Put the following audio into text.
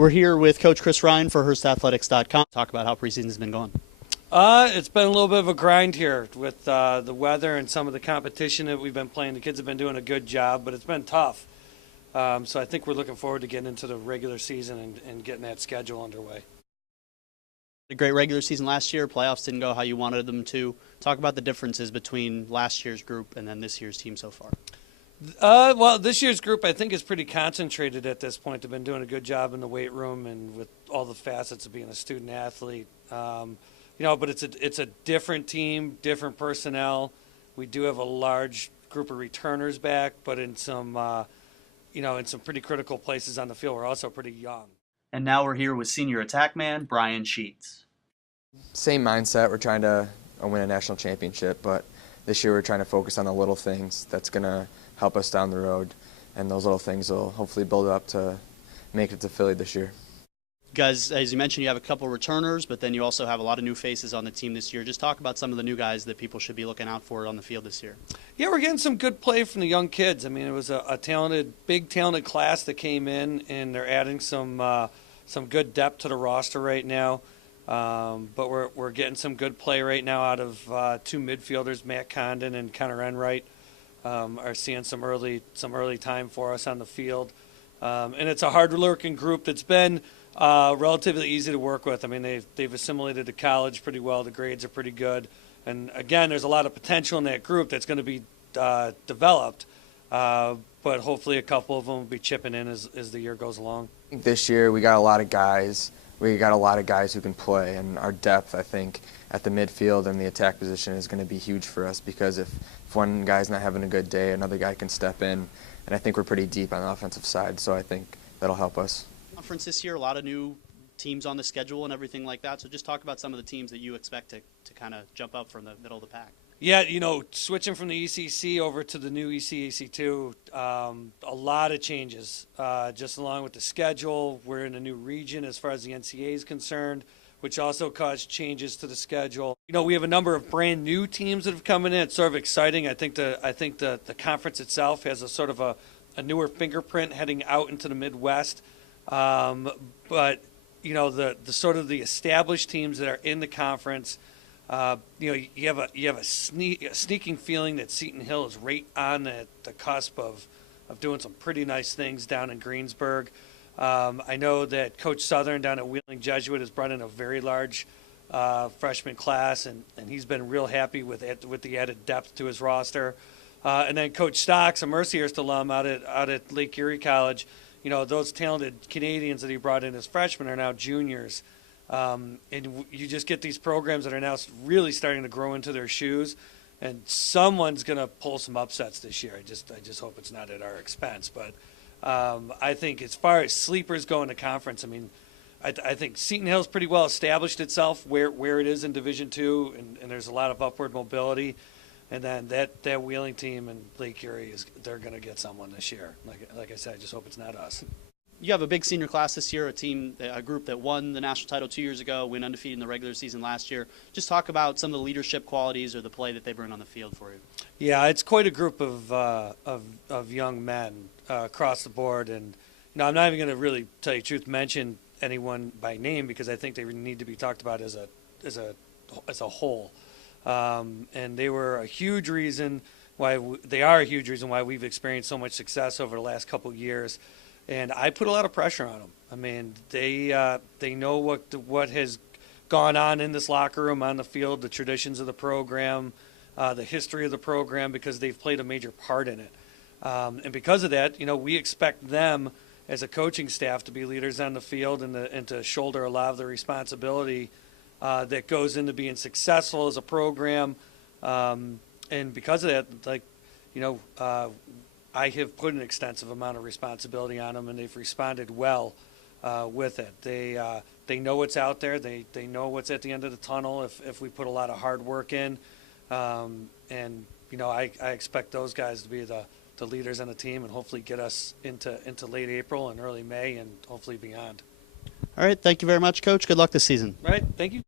We're here with Coach Chris Ryan for HurstAthletics.com. Talk about how preseason's been going. It's been a little bit of a grind here with the weather and some of the competition that we've been playing. The kids have been doing a good job, but it's been tough. So I think we're looking forward to getting into the regular season and getting that schedule underway. A great regular season last year. Playoffs didn't go how you wanted them to. Talk about the differences between last year's group and then this year's team so far. Well, this year's group I think is pretty concentrated at this point. They've been doing a good job in the weight room and with all the facets of being a student athlete. But it's a different team, different personnel. We do have a large group of returners back, but in some pretty critical places on the field. We're also pretty young. And now we're here with senior attack man Brian Sheets. Same mindset. We're trying to win a national championship, but this year we're trying to focus on the little things that's going to help us down the road, and those little things will hopefully build up to make it to Philly this year. Guys, as you mentioned, you have a couple returners, but then you also have a lot of new faces on the team this year. Just talk about some of the new guys that people should be looking out for on the field this year. Yeah, we're getting some good play from the young kids. I mean, it was a big talented class that came in, and they're adding some good depth to the roster right now. But we're getting some good play right now out of two midfielders, Matt Condon and Connor Enright, are seeing some early time for us on the field. And it's a hard-working group that's been relatively easy to work with. I mean, they've assimilated to college pretty well. The grades are pretty good. And, again, there's a lot of potential in that group that's going to be developed. But hopefully a couple of them will be chipping in as the year goes along. This year we got a lot of guys. We got a lot of guys who can play, and our depth, I think, at the midfield and the attack position is going to be huge for us because if one guy's not having a good day, another guy can step in. And I think we're pretty deep on the offensive side, so I think that'll help us. Conference this year, a lot of new teams on the schedule and everything like that. So just talk about some of the teams that you expect to kind of jump up from the middle of the pack. Yeah, switching from the ECC over to the new ECAC2, a lot of changes. Just along with the schedule, we're in a new region as far as the NCAA is concerned, which also caused changes to the schedule. We have a number of brand new teams that have come in. It's sort of exciting. I think the conference itself has a sort of a newer fingerprint heading out into the Midwest. But the sort of the established teams that are in the conference. You have a sneaking feeling that Seton Hill is right on the cusp of doing some pretty nice things down in Greensburg. I know that Coach Southern down at Wheeling Jesuit has brought in a very large freshman class, and he's been real happy with the added depth to his roster. And then Coach Stocks, a Mercyhurst alum out at Lake Erie College, those talented Canadians that he brought in as freshmen are now juniors. And you just get these programs that are now really starting to grow into their shoes, and someone's going to pull some upsets this year. I just hope it's not at our expense. But I think as far as sleepers go in the conference, I mean, I think Seton Hill's pretty well established itself where it is in Division II, and there's a lot of upward mobility. And then that Wheeling team in Lake Erie they're going to get someone this year. Like I said, I just hope it's not us. You have a big senior class this year, a group that won the national title 2 years ago, went undefeated in the regular season last year. Just talk about some of the leadership qualities or the play that they bring on the field for you. Yeah, it's quite a group of young men across the board, and I'm not even going to really tell you the truth, mention anyone by name because I think they need to be talked about as a whole. And they were a huge reason why we've experienced so much success over the last couple of years. And I put a lot of pressure on them. I mean, they know what has gone on in this locker room, on the field, the traditions of the program, the history of the program, because they've played a major part in it. And because of that, we expect them as a coaching staff to be leaders on the field and to shoulder a lot of the responsibility that goes into being successful as a program. And because of that, I have put an extensive amount of responsibility on them, and they've responded well with it. They know what's out there. They know what's at the end of the tunnel if we put a lot of hard work in. And I expect those guys to be the leaders on the team and hopefully get us into late April and early May and hopefully beyond. All right. Thank you very much, Coach. Good luck this season. All right. Thank you.